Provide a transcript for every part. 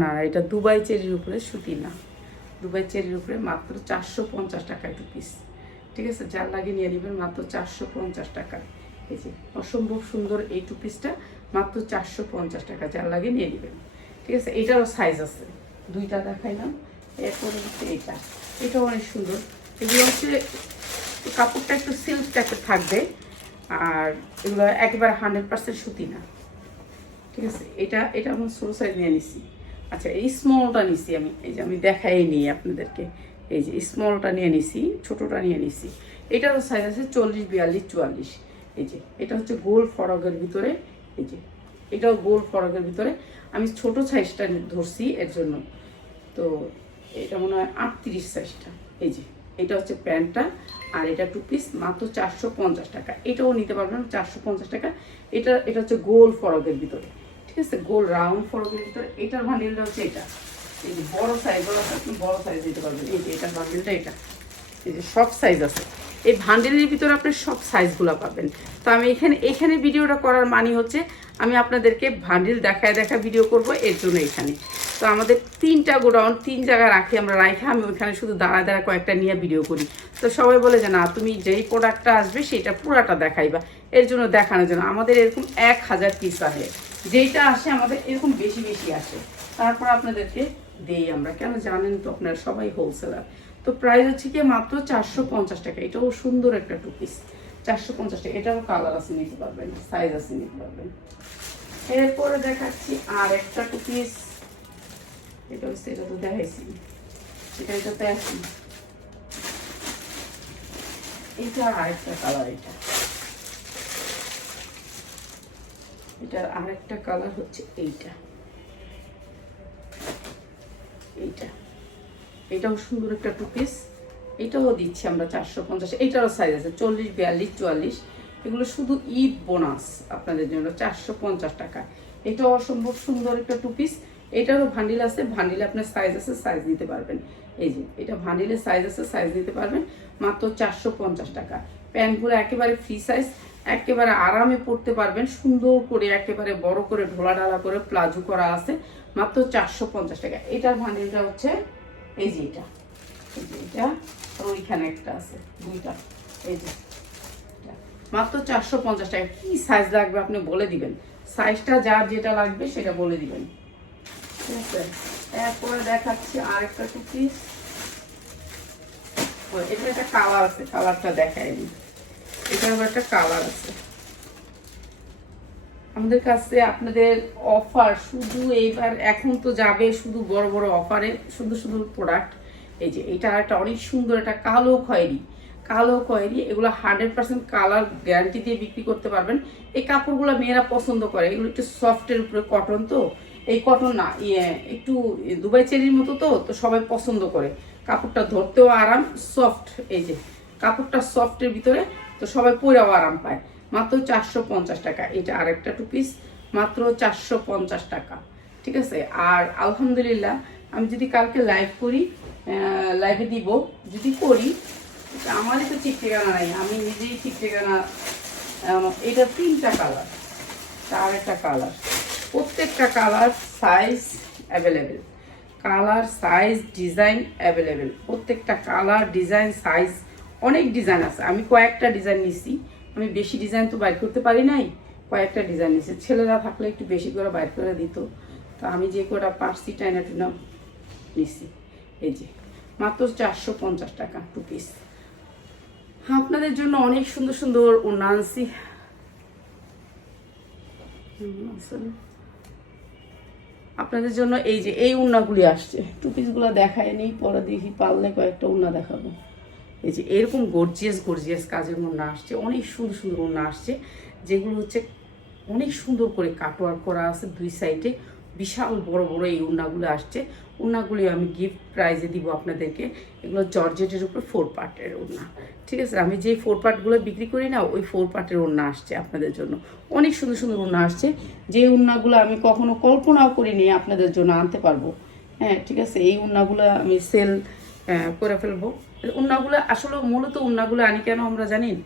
না, এটা দুবাই চেরির উপরে সুতি না। দুবাই চেরির উপরে মাত্র চারশো পঞ্চাশ টাকা একটু পিস ঠিক আছে? যার লাগে নিয়ে নেবেন মাত্র চারশো পঞ্চাশ টাকা। এই যে, অসম্ভব সুন্দর এই টু পিসটা মাত্র চারশো পঞ্চাশ টাকা যার লাগে নিয়ে নেবেন। ঠিক আছে? এটারও সাইজ আছে। দুইটা দেখাইলাম। এরপরে হচ্ছে এইটা। এটাও অনেক সুন্দর। এগুলো হচ্ছে কাপড়টা একটু সিল্ক টাইপের থাকবে। আর এগুলো একেবারে হান্ড্রেড পার্সেন্ট সুতি না। ঠিক আছে? এটা এটা আমি ছোটো সাইজ নিয়ে নিছি। আচ্ছা এই স্মলটা নিছি আমি। এই যে আমি দেখাই নিই আপনাদেরকে। এই যে স্মলটা নিয়ে নিছি, ছোটোটা নিয়ে নিছি। এটারও সাইজ আছে চল্লিশ, বিয়াল্লিশ, চুয়াল্লিশ। এই যে, এটা হচ্ছে গোল ফরকের ভিতরে। এই যে, এটাও গোল ফরকের ভিতরে। আমি ছোট সাইজটা ধরছি এর জন্য। তো এটা মনে হয় আটত্রিশ সাইজটা এই যে, এটা হচ্ছে প্যান্টটা আর এটা টু পিস মাত্র চারশো পঞ্চাশ টাকা। এটাও নিতে পারবেন চারশো পঞ্চাশ টাকা। এটা এটা হচ্ছে গোল ফরকের ভিতরে। ঠিক আছে গোল রাউন্ড ফরকের ভিতরে এটার বান্ডিলটা হচ্ছে এটা এই যে বড় সাইজ আপনি বড় সাইজ দিতে পারবেন এই যে এটার বান্ডিলটা এটা এই যে সব সাইজ আছে। এই ভান্ডেলের ভিতরে আপনি সব সাইজগুলো পাবেন। তো আমি এখানে এখানে ভিডিওটা করার মানে হচ্ছে, আমি আপনাদেরকে ভান্ডেল দেখায় দেখা ভিডিও করব, এর জন্য এখানে। তো আমাদের তিনটা গোডাউন, তিন জায়গায় রাখি আমরা রাখি আমি ওইখানে শুধু দাঁড়া দাঁড়া কয়েকটা নিয়ে ভিডিও করি। তো সবাই বলে যে, না, তুমি যেই প্রোডাক্টটা আসবে, সেটা পুরাটা দেখাইবা। এর জন্য দেখানোর জন্য। আমাদের এরকম এক হাজার পিস আসে যেইটা আসে আমাদের এরকম বেশি বেশি আসে। তারপর আপনাদেরকে দেই আমরা। কেন জানেন তো আপনারা সবাই হোলসেলার তো প্রাইস হচ্ছে কি মাত্র চারশো পঞ্চাশ টাকা। এটাও সুন্দর একটা টু পিস চারশো পঞ্চাশ টাকা। এটারও কালার আছে, নিতে পারবেন। সাইজ আছে, নিতে পারবেন। এরপরে দেখাচ্ছি আর একটা টু পিস এটা হচ্ছে, এটা তো দেখাইছি। এটা এটাতে আছে এটা আরেকটা কালার এটা। এটার আরেকটা কালার হচ্ছে এইটা। এইটা। এটাও সুন্দর একটা টু পিস এটাও দিচ্ছি আমরা চারশো পঞ্চাশ। এইটারও সাইজ আছে, চল্লিশ, বিয়াল্লিশ, চুয়াল্লিশ। এগুলো শুধু ঈদ বোনাস আপনাদের জন্য, চারশো পঞ্চাশ টাকা। এটাও অসম্ভব সুন্দর একটা টু পিস এটারও ভান্ডিল আছে ভান্ডিলে আপনার সাইজ আছে সাইজ নিতে পারবেন। এই যে, এটা ভান্ডিলের সাইজ আছে সাইজ নিতে পারবেন। মাত্র চারশো পঞ্চাশ টাকা। প্যান্টগুলো একেবারে ফ্রি সাইজ একেবারে আরামে পরতে পারবেন। সুন্দর করে একেবারে বড় করে ঢোলা ঢালা করে প্লাজো করা আছে। মাত্র চারশো পঞ্চাশ টাকা। এটার ভান্ডিলটা হচ্ছে এই যে এটা। ওইখানে একটা আছে, দুইটা। এই যে মাত্র চারশো পঞ্চাশ টাকা। কি সাইজ লাগবে আপনি বলে দিবেন। সাইজটা যার যেটা লাগবে সেটা বলে দিবেন। ঠিক আছে? এরপরে দেখাচ্ছি আরেকটা টু পিস এটা একটা কালার আছে। কালারটা দেখায়নি এটার আবার একটা কালার আছে। আমাদের কাছে আপনাদের অফার শুধু এইবার, এখন তো যাবে শুধু বড় বড় অফারে শুধু শুধু প্রোডাক্ট এই যে, এটা একটা অনেক সুন্দর একটা কালো খয়েরি। কালো খয়েরি, এগুলো হান্ড্রেড পার্সেন্ট কালার গ্যারান্টি দিয়ে বিক্রি করতে পারবেন। এই কাপড়গুলো মেয়েরা পছন্দ করে। এগুলো একটু সফটের উপরে কটন তো। এই কটন না ইয়ে একটু দুবাই চেরির মতো তো তো সবাই পছন্দ করে। কাপড়টা ধরতেও আরাম সফট এই যে, কাপড়টা সফটের ভিতরে তো সবাই পরেও আরাম পায়। মাত্র চারশো পঞ্চাশ টাকা। এটা আরেকটা টু পিস মাত্র চারশো পঞ্চাশ টাকা। ঠিক আছে? আর আলহামদুলিল্লাহ, আমি যদি কালকে লাইভ করি লাইভে দিব। যদি করি আমারই তো ঠিক ঠিকানা নাই। আমি নিজেই ঠিক ঠিকানা এটা তিনটা কালার আর একটা কালার প্রত্যেকটা colour size available colour size design available প্রত্যেকটা কালার ডিজাইন সাইজ অনেক ডিজাইন আছে। আমি কয়েকটা ডিজাইন নিছি। আমি বেশি ডিজাইন তো বাইর করতে পারি নাই, কয়েকটা ডিজাইন নিছি। ছেলেরা থাকলে একটু বেশি করে বাইর করে দিত। তো আমি যে কটা পারছি টাইনা টুনা নিছি। এই যে, মাত্র চারশো পঞ্চাশ টাকা টু পিস আপনাদের জন্য অনেক সুন্দর সুন্দর ওনা আনছি। আপনাদের জন্য এই যে, এই উন্নাগুলি আসছে। টু পিসগুলো দেখায় নেই পরে দেখি পারলে কয়েকটা উন্না দেখাবো। এই যে এরকম গর্জিয়াস গর্জিয়াস কাজের উন্না আসছে, অনেক সুন্দর সুন্দর উন্না আসছে, যেগুলো হচ্ছে অনেক সুন্দর করে কাটওয়ার করা আছে দুই সাইডে বিশাল বড় বড় এই উন্নাগুলো আসছে। উন্নাগুলি আমি গিফট প্রাইজে দিব আপনাদেরকে। এগুলো জর্জেটের উপর ফোর পার্টের উন্না ঠিক আছে? আমি যে ফোর পার্টগুলো বিক্রি করি না, ওই ফোর পার্টের উন্না আসছে আপনাদের জন্য। অনেক সুন্দর সুন্দর উন্না আসছে। যে উন্নাগুলো আমি কখনো কল্পনাও করিনি আপনাদের জন্য আনতে পারব। হ্যাঁ ঠিক আছে? এই উন্নাগুলো আমি সেল করে ফেলব। উন্নাগুলো, আসলে মূলত উন্নাগুলো আনি কেন আমরা জানেন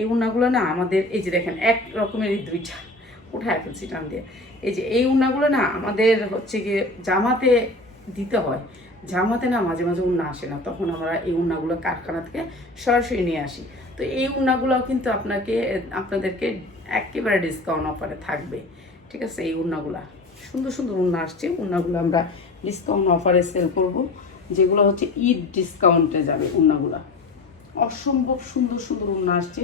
এই উন্নাগুলো না আমাদের, এই যে দেখেন, এক রকমের এই দুইটা উঠায় ফেলছি, টান দিয়ে। এই যে এই উন্নাগুলো না আমাদের হচ্ছে গিয়ে জামাতে দিতে হয়। জামাতে না মাঝে মাঝে উন্না আসে না, তখন আমরা এই উন্নাগুলো কারখানা থেকে সরাসরি নিয়ে আসি। তো এই উন্নাগুলোও কিন্তু আপনাকে, আপনাদেরকে একেবারে ডিসকাউন্ট অফারে থাকবে। ঠিক আছে? এই উন্নাগুলা। সুন্দর সুন্দর উন্না আসছে, উন্নাগুলো আমরা ডিসকাউন্ট অফারে সেল করব। যেগুলো হচ্ছে ঈদ ডিসকাউন্টে যাবে উন্নাগুলা। অসম্ভব সুন্দর সুন্দর উন্না আসছে।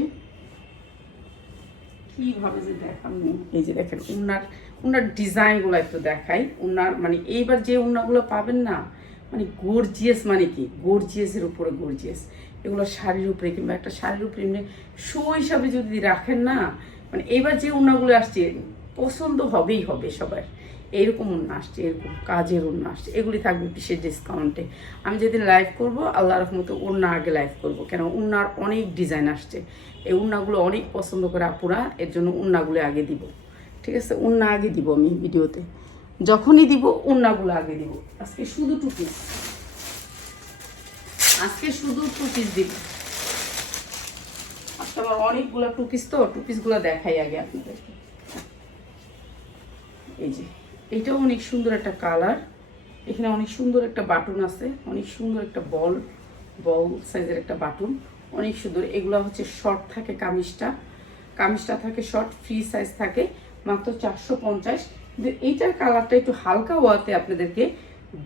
কীভাবে যে দেখানো এই যে দেখেন, উন্নার উন্নার ডিজাইনগুলো একটু দেখাই। উন্নার মানে এইবার যে উন্নাগুলো পাবেন না মানে গর্জিয়াস মানে কি? গর্জিয়াসের উপরে গর্জিয়াস এগুলো শাড়ির উপরে কিংবা একটা শাড়ির উপরে এমনি শো হিসাবে যদি রাখেন না মানে এবার যে উন্নাগুলো আসছে, পছন্দ হবেই হবে সবার। এইরকম উন্না আসছে, এরকম কাজের উন্না আসছে, এগুলি থাকবে বিশেষ ডিসকাউন্টে আমি যেদিন লাইভ করব, আল্লাহ রহমতে উন্না আগে লাইভ করব কেন উন্নার অনেক ডিজাইন আসছে। এই উন্নাগুলো অনেক পছন্দ করে আপুরা, এর জন্য উন্নাগুলো আগে দিব। ঠিক আছে? উন্না আগে দিব আমি ভিডিওতে। যখনই দিব উন্নাগুলো আগে দিব। আজকে শুধু টু পিস আজকে শুধু টু পিস দিব। আজকে আমার অনেকগুলো টু পিস তো টু পিসগুলো দেখাই আগে আপনাদেরকে। এই যে। এটাও অনেক সুন্দর একটা কালার। এখানে অনেক সুন্দর একটা বাটন আছে, অনেক সুন্দর একটা বল বল সাইজের একটা বাটন, অনেক সুন্দর। এগুলো হচ্ছে শর্ট থাকে কামিজটা। কামিজটা থাকে শর্ট, ফ্রি সাইজ থাকে, মাত্র চারশো পঞ্চাশ। কিন্তু এইটার কালারটা একটু হালকা হওয়াতে আপনাদেরকে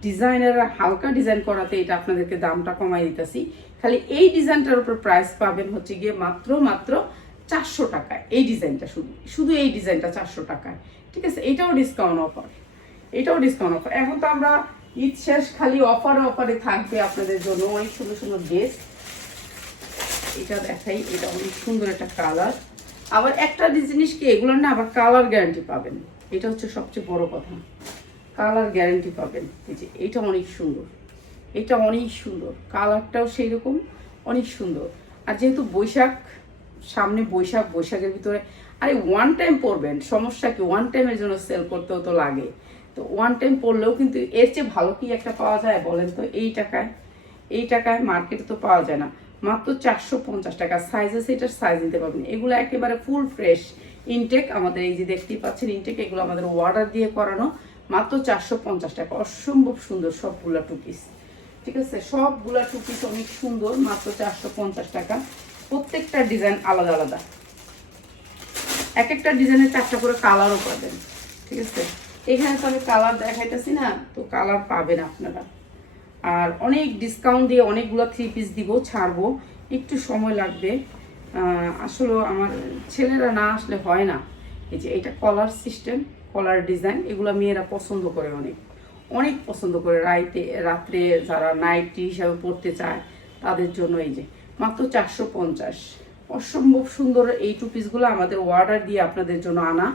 ডিজাইনার হালকা ডিজাইন করাতে এটা আপনাদেরকে দামটা কমাই দিতেছি। খালি এই ডিজাইনটার উপর প্রাইস পাবেন হচ্ছে গিয়ে মাত্র মাত্র চারশো টাকায়, এই ডিজাইনটা শুধু শুধু এই ডিজাইনটা চারশো টাকায়। ঠিক আছে? এটাও ডিসকাউন্ট অফার এটাও ডিসকাউন্ট অফার এখন তো আমরা ঈদ শেষ, খালি অফারে অফারে থাকবে আপনাদের জন্য। অনেক সুন্দর সুন্দর ড্রেস এটা দেখাই, এটা অনেক সুন্দর একটা কালার আবার একটা জিনিস কি এগুলো না আবার কালার গ্যারান্টি পাবেন। এটা হচ্ছে সবচেয়ে বড় কথা। কালার গ্যারান্টি পাবেন। এই যে, এটা অনেক সুন্দর। এটা অনেক সুন্দর। কালারটাও সেই রকম অনেক সুন্দর। আর যেহেতু বৈশাখ সামনে বৈশাখ, বৈশাখের ভিতরে। আরে ওয়ান টাইম পরবেন। সমস্যা কি? ওয়ান টাইমের জন্য সেল করতেও তো লাগে। তো ওয়ান টাইম পরলেও কিন্তু এর চেয়ে ভালো কি একটা পাওয়া যায় বলেন তো? এই টাকায় এই টাকায় মার্কেটে তো পাওয়া যায় না। মাত্র চারশো পঞ্চাশ টাকা। সাইজ এটার সাইজ নিতে পারবেন। এগুলো একেবারে ফুল ফ্রেশ ইনটেক আমাদের এই যে দেখতেই পাচ্ছেন ইনটেক এগুলো আমাদের অর্ডার দিয়ে করানো। মাত্র চারশো পঞ্চাশ টাকা। অসম্ভব সুন্দর সবগুলা টু পিস ঠিক আছে? সবগুলা টু পিস অনেক সুন্দর। মাত্র চারশো পঞ্চাশ টাকা। প্রত্যেকটা ডিজাইন আলাদা আলাদা। এক একটা ডিজাইনের চারটা করে কালারও পাবেন, ঠিক আছে? এখানে তো আমি কালার দেখাইতেছি না, তো কালার পাবেন আপনারা। আর অনেক ডিসকাউন্ট দিয়ে অনেকগুলো থ্রি পিস দিব, ছাড়বো। একটু সময় লাগবে। আসলে আমার ছেলেরা না আসলে হয় না। এই যে এটা কলার সিস্টেম কলার ডিজাইন এগুলো মেয়েরা পছন্দ করে অনেক। অনেক পছন্দ করে। রাইতে, রাত্রে যারা নাইটি হিসাবে পড়তে চায়, তাদের জন্য এই যে মাত্র চারশো পঞ্চাশ। অসম্ভব সুন্দর এই টু পিসগুলো আমাদের অর্ডার দিয়ে আপনাদের জন্য আনা।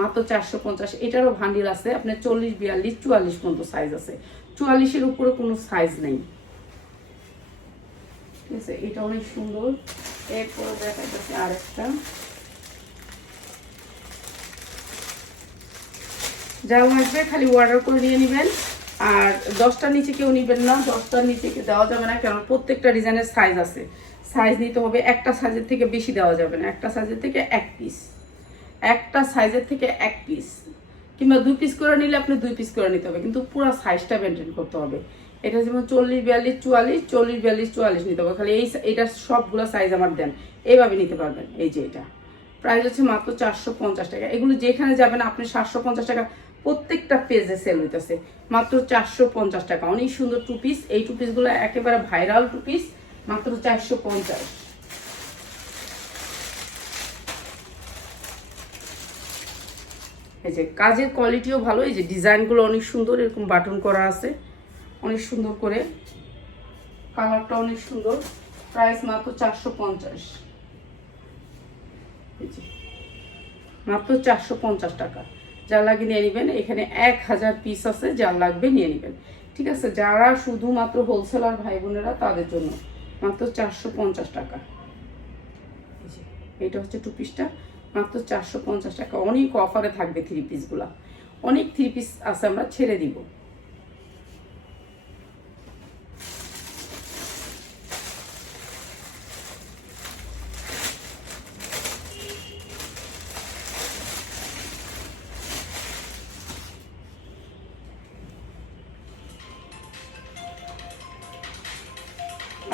মাত্র চারশো পঞ্চাশ। এটারও ভান্ডিল আছে। আপনার চল্লিশ, বিয়াল্লিশ, চুয়াল্লিশ পর্যন্ত সাইজ আছে। চুয়াল্লিশের উপরে কোনো সাইজ নেই। খালি অর্ডার করে নিয়ে নেবেন। আর দশটার নিচে কেউ নেবেন না। দশটার নিচে দেওয়া যাবে না কারণ প্রত্যেকটা ডিজাইনের সাইজ আছে। সাইজ নিতে হবে, একটা সাইজের থেকে বেশি দেওয়া যাবে না। একটা সাইজের থেকে এক পিস একটা সাইজের থেকে এক পিস কিংবা দুই পিস করে নিলে আপনি দুই পিস করে নিতে হবে, কিন্তু পুরো সাইজটা মেনটেন করতে হবে। এটা যেমন চল্লিশ, বিয়াল্লিশ, চুয়াল্লিশ, চল্লিশ, বিয়াল্লিশ, চুয়াল্লিশ নিতে হবে। খালি এই এটা সবগুলো সাইজ আমার দেন। এইভাবে নিতে পারবেন, এই যে এটা। প্রাইস হচ্ছে মাত্র চারশো পঞ্চাশ টাকা। এগুলো যেখানে যাবেন, আপনি সাতশো পঞ্চাশ টাকা প্রত্যেকটা পেজে সেল হইতেছে। মাত্র চারশো পঞ্চাশ টাকা। অনেক সুন্দর টু পিস এই টু পিসগুলো একেবারে ভাইরাল টু পিস মাত্র চারশো পঞ্চাশ। যে কাজের কোয়ালিটিও ভালো, এই যে ডিজাইনগুলো অনেক সুন্দর, এরকম বাটন করা আছে, অনেক সুন্দর করে। কালারটা অনেক সুন্দর প্রাইস মাত্র চারশো পঞ্চাশ। মাত্র চারশো পঞ্চাশ টাকা। যা লাগে নিয়ে নেবেন, এখানে এক হাজার পিস আছে যা লাগবে নিয়ে নেবেন। ঠিক আছে, যারা শুধুমাত্র হোলসেলার ভাই বোনেরা তাদের জন্য। মাত্র চারশো পঞ্চাশ টাকা। এটা হচ্ছে টু পিসটা মাত্র চারশো পঞ্চাশ টাকা। অনেক অফারে থাকবে থ্রি পিসগুলা অনেক থ্রি পিস আছে, আমরা ছেড়ে দিব।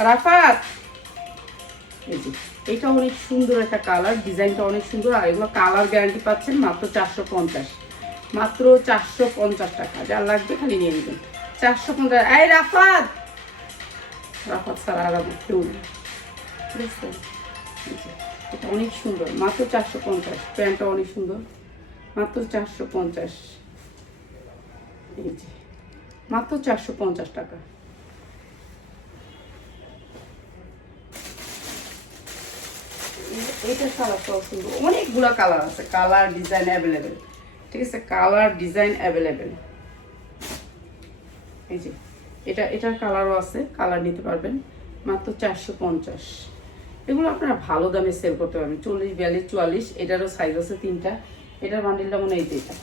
রাফাত! এটা অনেক সুন্দর একটা কালার ডিজাইনটা অনেক সুন্দর আর এগুলো কালার গ্যারান্টি পাচ্ছেন মাত্র চারশো পঞ্চাশ। মাত্র চারশো পঞ্চাশ টাকা যার লাগবে খালি নিয়ে নেবেন। চারশো পঞ্চাশ এই রাফাত! রাফাত স্যার আর আমার কেউ যে, এটা অনেক সুন্দর মাত্র চারশো পঞ্চাশ প্যান্টটা অনেক সুন্দর মাত্র চারশো পঞ্চাশ। এই যে মাত্র চারশো পঞ্চাশ টাকা। এইটার কালারটাও সুন্দর। অনেকগুলো কালার আছে কালার ডিজাইন অ্যাভেলেবেল ঠিক আছে কালার ডিজাইন অ্যাভেলেবেল এই যে, এটা, এটার কালারও আছে কালার নিতে পারবেন। মাত্র চারশো পঞ্চাশ। এগুলো আপনারা ভালো দামে সেল করতে পারবেন। চল্লিশ, বিয়াল্লিশ, চুয়াল্লিশ, এটারও সাইজ আছে তিনটা। এটার বান্ডিলটা মনে হয় এটা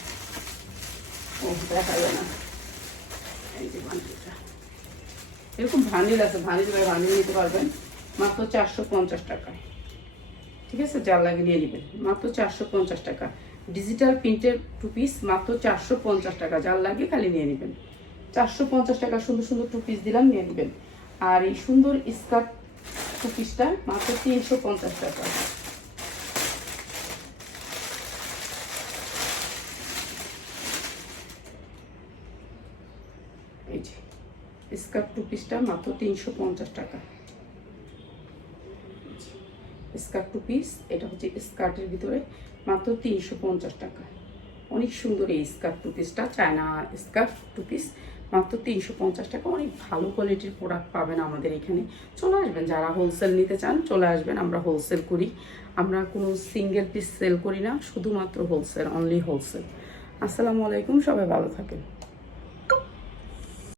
ও দেখা যায় না। এই যে বান্ডিলটা এরকম ভান্ডিল আছে ভান্ডিল ভান্ডিল নিতে পারবেন। মাত্র চারশো পঞ্চাশ টাকায়। ঠিক আছে? যার লাগে নিয়ে নেবেন। মাত্র চারশো পঞ্চাশ টাকা। ডিজিটাল প্রিন্টের টু পিস মাত্র চারশো পঞ্চাশ টাকা। যার লাগে খালি নিয়ে নেবেন। চারশো পঞ্চাশ টাকা সুন্দর সুন্দর টু পিস দিলাম, নিয়ে নেবেন। আর এই সুন্দর স্কার্ট টু পিসটা মাত্র তিনশো পঞ্চাশ টাকা। এই যে স্কার্ট টু পিসটা মাত্র তিনশো পঞ্চাশ টাকা। স্কার্ট টু পিস, এটা হচ্ছে স্কার্টের ভিতরে মাত্র তিনশো পঞ্চাশ টাকা। অনেক সুন্দর এই স্কার্ট টু পিসটা, চায়না স্কার্ট টু পিস, মাত্র তিনশো পঞ্চাশ টাকা। অনেক ভালো কোয়ালিটির প্রোডাক্ট পাবেন আমাদের এখানে। চলে আসবেন, যারা হোলসেল নিতে চান, চলে আসবেন, আমরা হোলসেল করি। আমরা কোনো সিঙ্গেল পিস সেল করি না, শুধুমাত্র হোলসেল অনলি হোলসেল আসসালামু আলাইকুম, সবাই ভালো থাকেন।